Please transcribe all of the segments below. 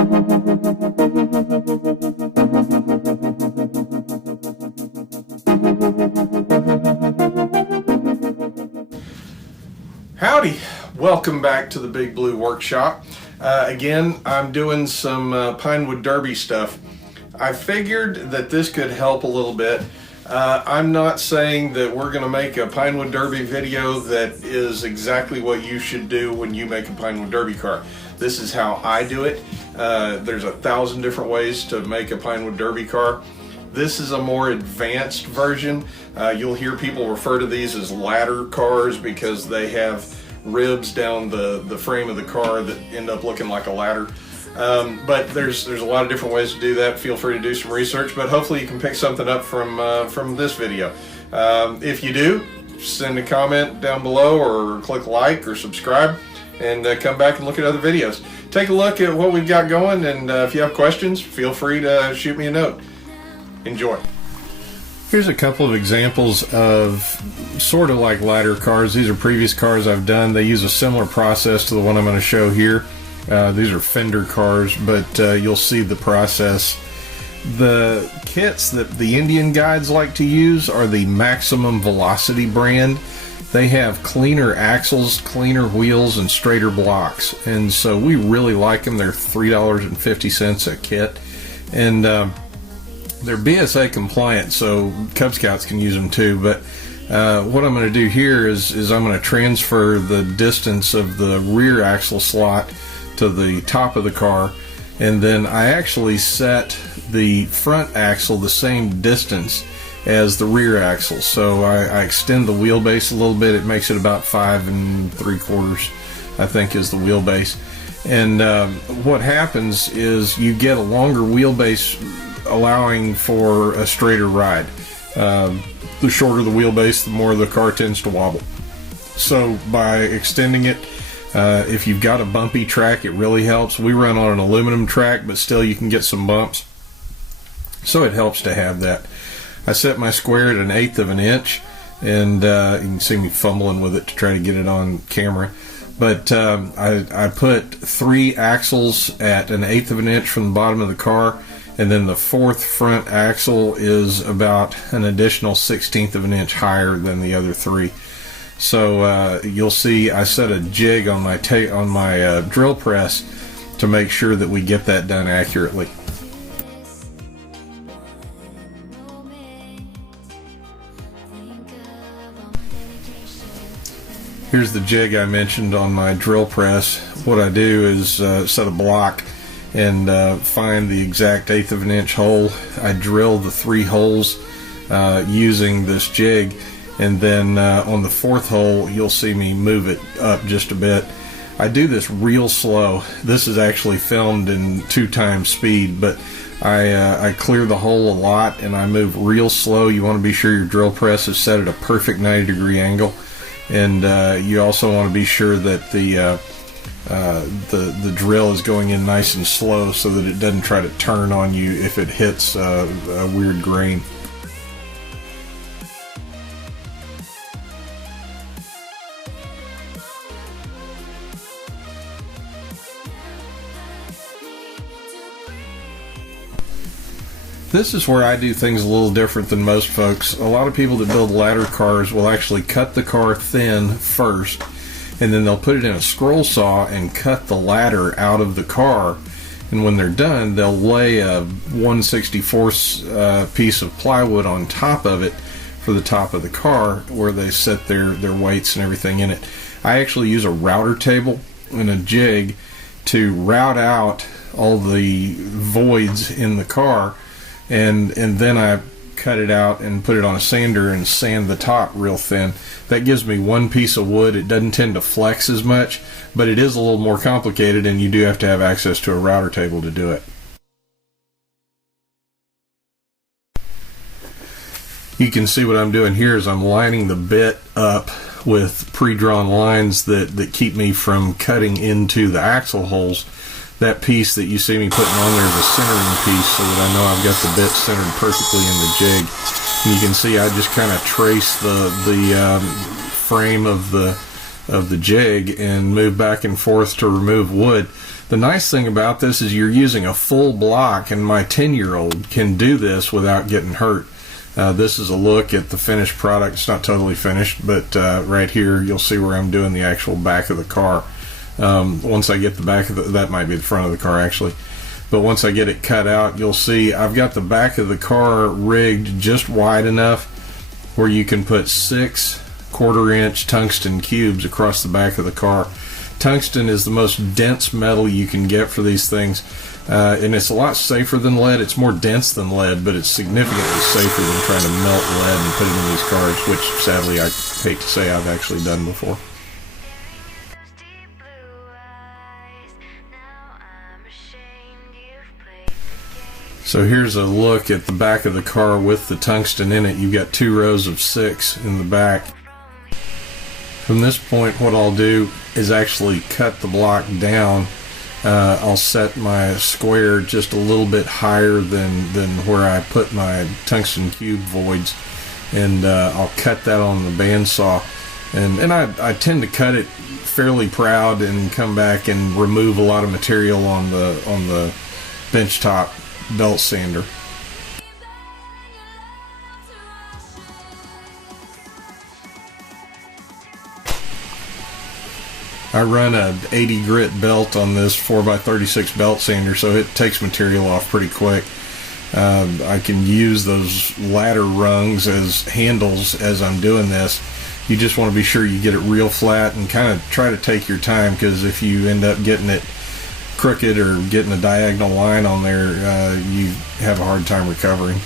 Howdy, welcome back to the Big Blue Workshop. Again, I'm doing some Pinewood Derby stuff. I figured that this could help a little bit. I'm not saying that we're going to make a Pinewood Derby video that is exactly what you should do when you make a Pinewood Derby car. This is how I do it. There's 1,000 different ways to make a Pinewood Derby car. This is a more advanced version. You'll hear people refer to these as ladder cars because they have ribs down the frame of the car that end up looking like a ladder. But there's a lot of different ways to do that. Feel free to do some research, but hopefully you can pick something up from this video. If you do, send a comment down below or click like or subscribe and come back and look at other videos. Take a look at what we've got going, and if you have questions, feel free to shoot me a note. Enjoy. Here's a couple of examples of sort of like ladder cars. These are previous cars I've done. They use a similar process to the one I'm going to show here. These are fender cars, but you'll see the process. The kits that the Indian guides like to use are the Maximum Velocity brand. They have cleaner axles, cleaner wheels, and straighter blocks, and so we really like them. They're $3.50 a kit, and they're BSA compliant, so Cub Scouts can use them too. But what I'm going to do here is I'm going to transfer the distance of the rear axle slot to the top of the car, and then I actually set the front axle the same distance as the rear axle. So I extend the wheelbase a little bit. It makes it about 5 3/4, I think, is the wheelbase. And what happens is you get a longer wheelbase, allowing for a straighter ride. The shorter the wheelbase, the more the car tends to wobble. So by extending it, if you've got a bumpy track, it really helps. We run on an aluminum track, but still you can get some bumps, so it helps to have that. I set my square at 1/8 of an inch, and you can see me fumbling with it to try to get it on camera. But I put 3 axles at 1/8 of an inch from the bottom of the car, and then the 4th front axle is about an additional 1/16 of an inch higher than the other 3. So you'll see I set a jig on my drill press to make sure that we get that done accurately. Here's the jig I mentioned on my drill press. What I do is set a block and find the exact 1/8 of an inch hole. I drill the 3 holes using this jig, and then on the 4th hole you'll see me move it up just a bit. I do this real slow. This is actually filmed in 2x speed, but I clear the hole a lot and I move real slow. You want to be sure your drill press is set at a perfect 90-degree angle, and you also want to be sure that the drill is going in nice and slow so that it doesn't try to turn on you if it hits a weird grain. This is where I do things a little different than most folks. A lot of people that build ladder cars will actually cut the car thin first, and then they'll put it in a scroll saw and cut the ladder out of the car, and when they're done they'll lay a 1/64 piece of plywood on top of it for the top of the car, where they set their weights and everything in it. I actually use a router table and a jig to route out all the voids in the car, and then I cut it out and put it on a sander and sand the top real thin. That gives me one piece of wood. It doesn't tend to flex as much, but it is a little more complicated, and you do have to have access to a router table to do it. You can see what I'm doing here is I'm lining the bit up with pre-drawn lines that keep me from cutting into the axle holes. That piece that you see me putting on there is a centering piece, so that I know I've got the bit centered perfectly in the jig. And you can see I just kind of trace the frame of the jig and move back and forth to remove wood. The nice thing about this is you're using a full block, and my 10-year-old can do this without getting hurt. This is a look at the finished product. It's not totally finished, but right here you'll see where I'm doing the actual back of the car. Once I get the back of that might be the front of the car actually, but once I get it cut out, you'll see I've got the back of the car rigged just wide enough where you can put 6 1/4-inch tungsten cubes across the back of the car. Tungsten is the most dense metal you can get for these things, and it's a lot safer than lead. It's more dense than lead, but it's significantly safer than trying to melt lead and put it in these cars, which sadly I hate to say I've actually done before. So here's a look at the back of the car with the tungsten in it. You've got 2 rows of 6 in the back. From this point, what I'll do is actually cut the block down. I'll set my square just a little bit higher than where I put my tungsten cube voids, and I'll cut that on the bandsaw. And I tend to cut it fairly proud and come back and remove a lot of material on the benchtop belt sander. I run a 80 grit belt on this 4x36 belt sander, so it takes material off pretty quick. I can use those ladder rungs as handles as I'm doing this. You just want to be sure you get it real flat and kind of try to take your time, because if you end up getting it crooked or getting a diagonal line on there, you have a hard time recovering.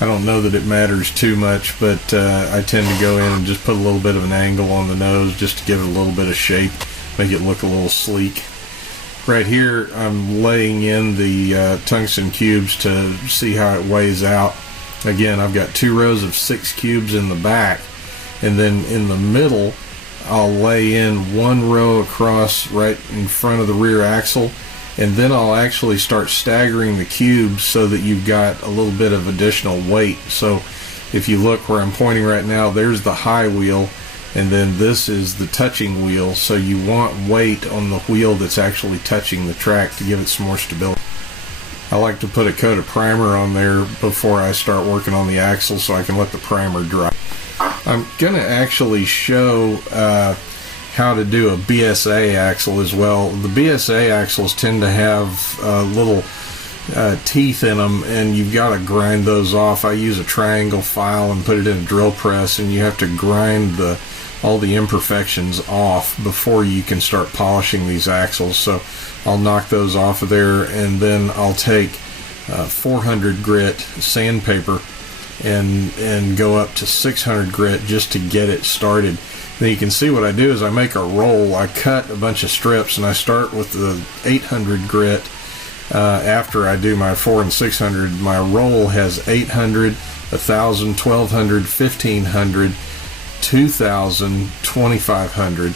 I don't know that it matters too much, but I tend to go in and just put a little bit of an angle on the nose just to give it a little bit of shape, make it look a little sleek. Right here I'm laying in the tungsten cubes to see how it weighs out. Again, I've got 2 rows of 6 cubes in the back, and then in the middle I'll lay in 1 row across right in front of the rear axle, and then I'll actually start staggering the cubes so that you've got a little bit of additional weight. So if you look where I'm pointing right now, there's the high wheel, and then this is the touching wheel. So you want weight on the wheel that's actually touching the track to give it some more stability. I like to put a coat of primer on there before I start working on the axle so I can let the primer dry. I'm going to actually show how to do a BSA axle as well. The BSA axles tend to have little teeth in them, and you've got to grind those off. I use a triangle file and put it in a drill press, and you have to grind all the imperfections off before you can start polishing these axles. So I'll knock those off of there, and then I'll take 400 grit sandpaper and go up to 600 grit just to get it started. Then you can see what I do is I make a roll. I cut a bunch of strips, and I start with the 800 grit. After I do my 400 and 600, my roll has 800, 1000, 1200, 1500, 2000, 2500,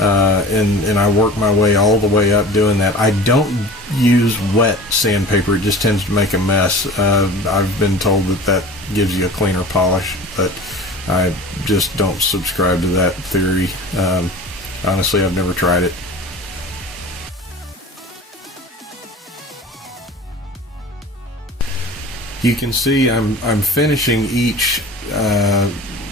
and I work my way all the way up doing that. I don't use wet sandpaper. It just tends to make a mess. I've been told that gives you a cleaner polish, but I just don't subscribe to that theory. Honestly, I've never tried it. You can see I'm finishing each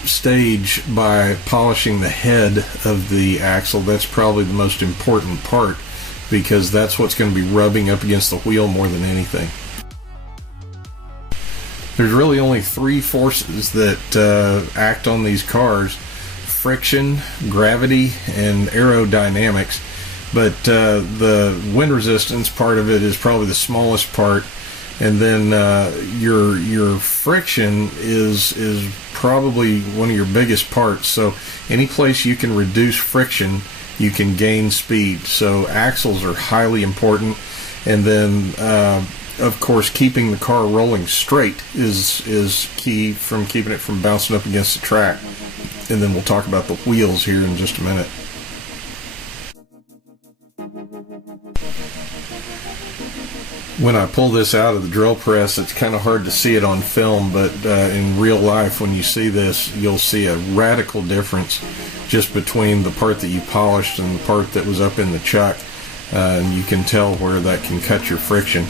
stage by polishing the head of the axle. That's probably the most important part, because that's what's going to be rubbing up against the wheel more than anything. There's really only 3 forces that act on these cars: friction, gravity, and aerodynamics. But the wind resistance part of it is probably the smallest part, and then your friction is probably one of your biggest parts. So any place you can reduce friction, you can gain speed. So axles are highly important, and then of course keeping the car rolling straight is key from keeping it from bouncing up against the track. And then we'll talk about the wheels here in just a minute. When I pull this out of the drill press, it's kind of hard to see it on film, but in real life, when you see this, you'll see a radical difference just between the part that you polished and the part that was up in the chuck. And you can tell where that can cut your friction.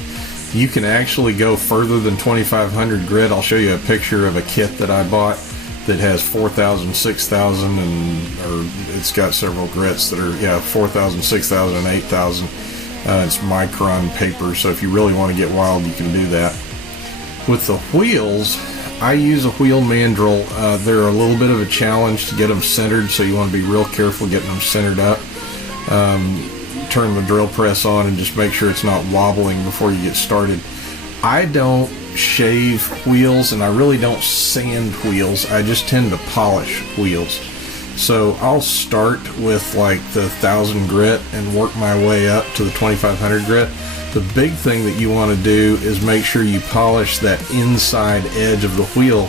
You can actually go further than 2500 grit. I'll show you a picture of a kit that I bought that has 4000, 6000, or it's got several grits that are 4000, 6000, and 8000. It's micron paper, so if you really want to get wild, you can do that. With the wheels, I use a wheel mandrel. They're a little bit of a challenge to get them centered, so you want to be real careful getting them centered up. Turn the drill press on and just make sure it's not wobbling before you get started. I don't shave wheels, and I really don't sand wheels. I just tend to polish wheels. So I'll start with like the 1000 grit and work my way up to the 2500 grit. The big thing that you want to do is make sure you polish that inside edge of the wheel,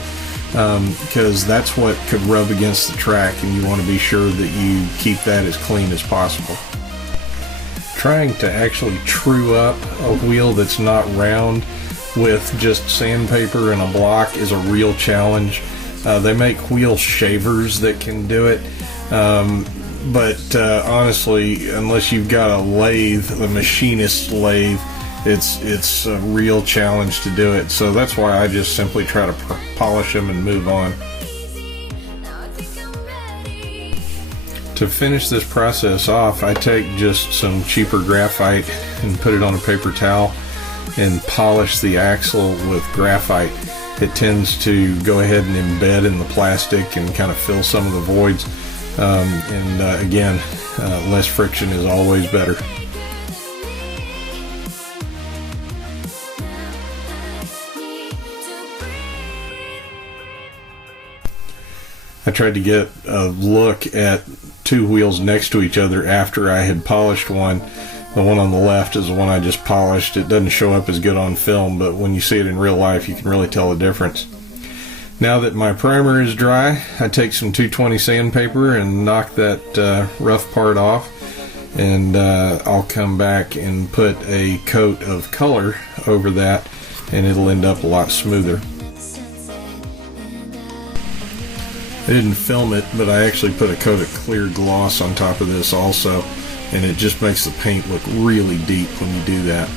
because that's what could rub against the track, and you want to be sure that you keep that as clean as possible. Trying to actually true up a wheel that's not round with just sandpaper and a block is a real challenge. They make wheel shavers that can do it, but honestly, unless you've got a lathe, the machinist lathe, it's a real challenge to do it. So that's why I just simply try to polish them and move on. To finish this process off, I take just some cheaper graphite and put it on a paper towel and polish the axle with graphite. It tends to go ahead and embed in the plastic and kind of fill some of the voids. Again, less friction is always better. I tried to get a look at two wheels next to each other after I had polished one. The one on the left is the one I just polished. It doesn't show up as good on film, but when you see it in real life, you can really tell the difference. Now that my primer is dry, I take some 220 sandpaper and knock that rough part off, and I'll come back and put a coat of color over that, and it'll end up a lot smoother. I didn't film it, but I actually put a coat of clear gloss on top of this also, and it just makes the paint look really deep when you do that.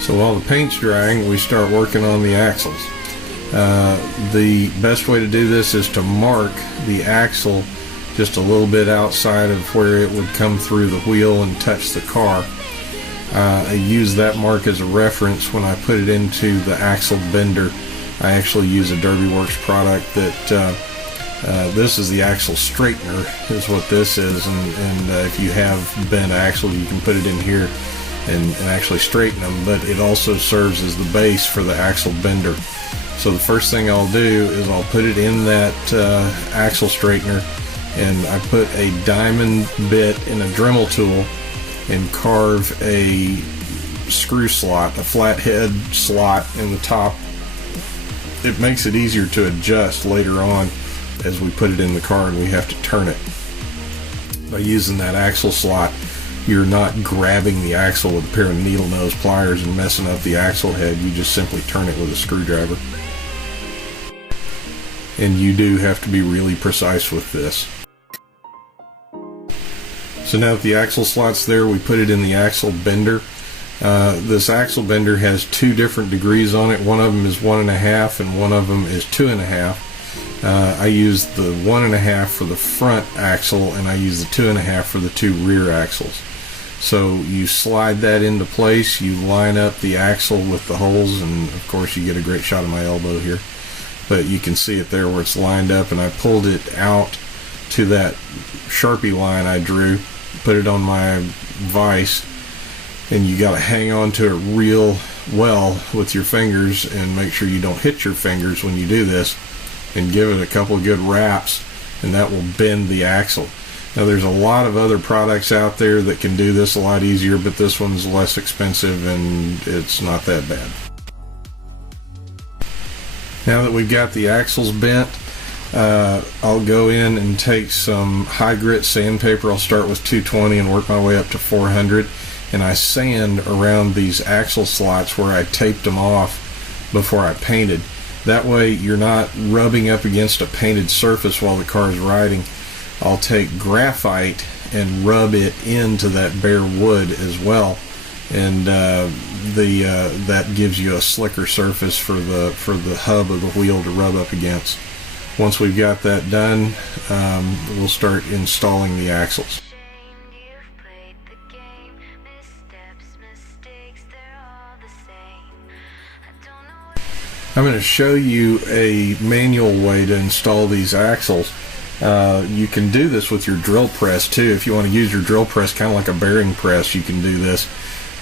So while the paint's drying, we start working on the axles. The best way to do this is to mark the axle just a little bit outside of where it would come through the wheel and touch the car. I use that mark as a reference when I put it into the axle bender. I actually use a Derby Works product that this is the axle straightener is what this is, and if you have bent axle, you can put it in here and actually straighten them, but it also serves as the base for the axle bender. So the first thing I'll do is I'll put it in that axle straightener, and I put a diamond bit in a Dremel tool and carve a screw slot, a flathead slot in the top. It makes it easier to adjust later on as we put it in the car and we have to turn it. By using that axle slot, you're not grabbing the axle with a pair of needle nose pliers and messing up the axle head. You just simply turn it with a screwdriver. And you do have to be really precise with this. So now that the axle slot's there, we put it in the axle bender. This axle bender has two different degrees on it. One of them is 1.5 and one of them is 2.5. I use the 1.5 for the front axle, and I use the 2.5 for the two rear axles. So you slide that into place, you line up the axle with the holes, and of course you get a great shot of my elbow here. But you can see it there where it's lined up, and I pulled it out to that Sharpie line I drew, put it on my vise, and you got to hang on to it real well with your fingers and make sure you don't hit your fingers when you do this, and give it a couple of good wraps, and that will bend the axle. Now there's a lot of other products out there that can do this a lot easier, but this one's less expensive and it's not that bad. Now that we've got the axles bent, I'll go in and take some high grit sandpaper. I'll start with 220 and work my way up to 400, and I sand around these axle slots where I taped them off before I painted. That way you're not rubbing up against a painted surface while the car is riding. I'll take graphite and rub it into that bare wood as well, and that gives you a slicker surface for the hub of the wheel to rub up against. Once we've got that done, we'll start installing the axles. I'm going to show you a manual way to install these axles. You can do this with your drill press too. If you want to use your drill press kind of like a bearing press, you can do this.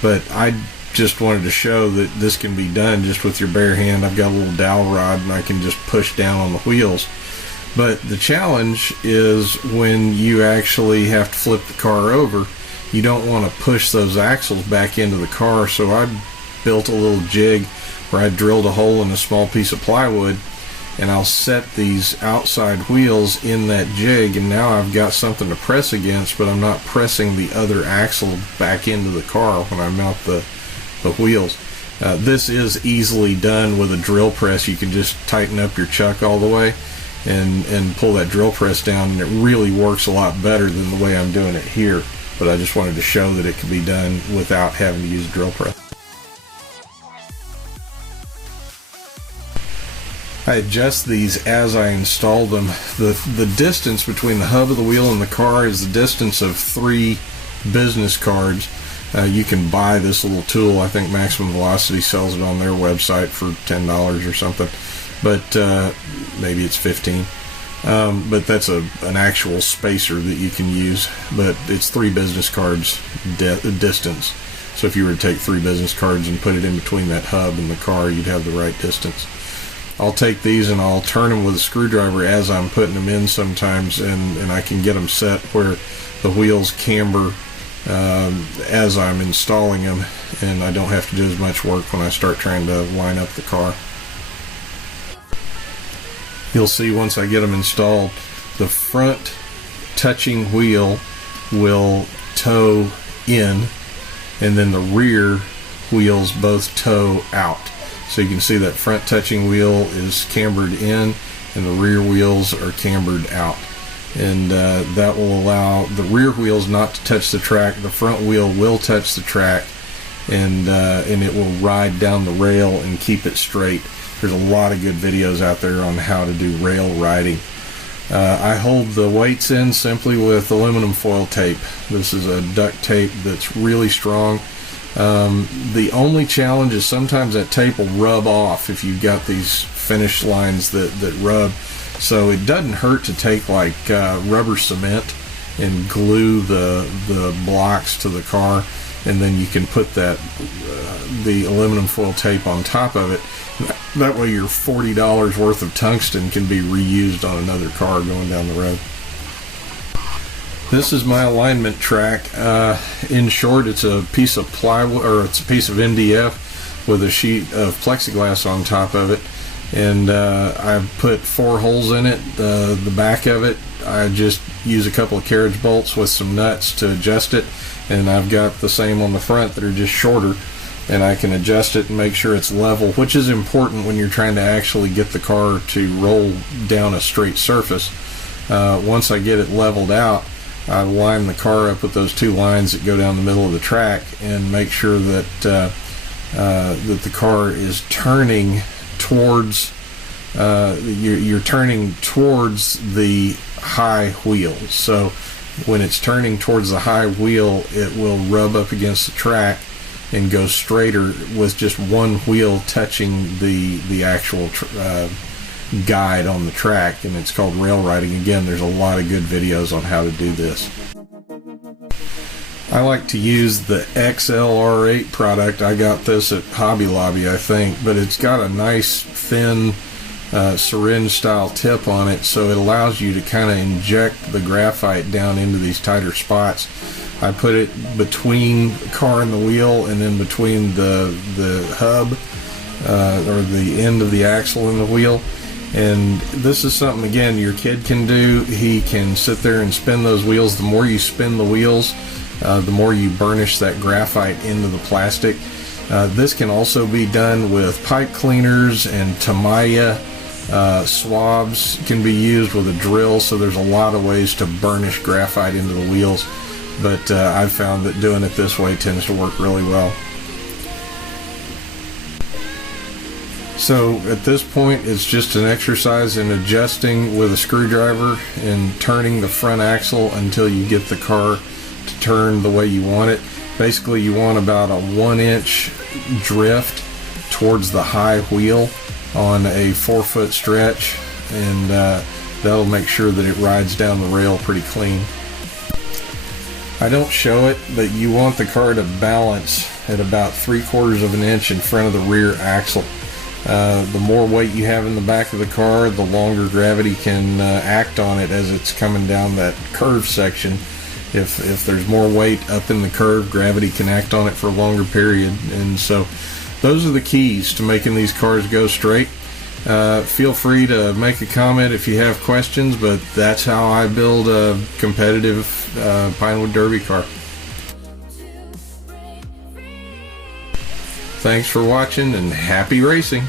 But I just wanted to show that this can be done just with your bare hand. I've got a little dowel rod and I can just push down on the wheels. But the challenge is when you actually have to flip the car over, you don't want to push those axles back into the car. So I built a little jig where I drilled a hole in a small piece of plywood, and I'll set these outside wheels in that jig, and now I've got something to press against, but I'm not pressing the other axle back into the car when I mount the wheels. This is easily done with a drill press. You can just tighten up your chuck all the way and pull that drill press down, and it really works a lot better than the way I'm doing it here. But I just wanted to show that it can be done without having to use a drill press. I adjust these as I install them. The distance between the hub of the wheel and the car is the distance of 3 business cards. You can buy this little tool. I think Maximum Velocity sells it on their website for $10 or something, but maybe it's $15. But that's an actual spacer that you can use, but it's 3 business cards distance. So if you were to take 3 business cards and put it in between that hub and the car, you'd have the right distance. I'll take these and I'll turn them with a screwdriver as I'm putting them in sometimes, and I can get them set where the wheels camber as I'm installing them, and I don't have to do as much work when I start trying to line up the car. You'll see once I get them installed, the front touching wheel will toe in, and then the rear wheels both toe out. So you can see that front touching wheel is cambered in and the rear wheels are cambered out. And that will allow the rear wheels not to touch the track. The front wheel will touch the track, and it will ride down the rail and keep it straight. There's a lot of good videos out there on how to do rail riding. I hold the weights in simply with aluminum foil tape. This is a duct tape that's really strong. The only challenge is sometimes that tape will rub off if you've got these finish lines that rub. So it doesn't hurt to take like rubber cement and glue the blocks to the car, and then you can put that the aluminum foil tape on top of it. That way your $40 worth of tungsten can be reused on another car going down the road. This is my alignment track. In short, it's a piece of plywood, or it's a piece of MDF with a sheet of plexiglass on top of it, and I've put 4 holes in it. The back of it, I just use a couple of carriage bolts with some nuts to adjust it, and I've got the same on the front that are just shorter, and I can adjust it and make sure it's level, which is important when you're trying to actually get the car to roll down a straight surface. Once I get it leveled out, I line the car up with those 2 lines that go down the middle of the track and make sure that that the car is turning towards you're turning towards the high wheel. So when it's turning towards the high wheel, it will rub up against the track and go straighter with just one wheel touching the actual guide on the track, and it's called rail riding. Again, there's a lot of good videos on how to do this. I like to use the XLR8 product. I got this at Hobby Lobby, I think, but it's got a nice thin syringe style tip on it, so it allows you to kind of inject the graphite down into these tighter spots. I put it between the car and the wheel, and then between the hub, or the end of the axle in the wheel. And this is something, again, your kid can do. He can sit there and spin those wheels. The more you spin the wheels, the more you burnish that graphite into the plastic. This can also be done with pipe cleaners, and Tamiya swabs can be used with a drill. So there's a lot of ways to burnish graphite into the wheels, but I've found that doing it this way tends to work really well. So at this point, it's just an exercise in adjusting with a screwdriver and turning the front axle until you get the car to turn the way you want it. Basically, you want about a 1-inch drift towards the high wheel on a 4-foot stretch, and that'll make sure that it rides down the rail pretty clean. I don't show it, but you want the car to balance at about 3/4 of an inch in front of the rear axle. The more weight you have in the back of the car, the longer gravity can act on it as it's coming down that curve section. If there's more weight up in the curve, gravity can act on it for a longer period. And so those are the keys to making these cars go straight. Feel free to make a comment if you have questions, but that's how I build a competitive Pinewood Derby car. Thanks for watching, and happy racing.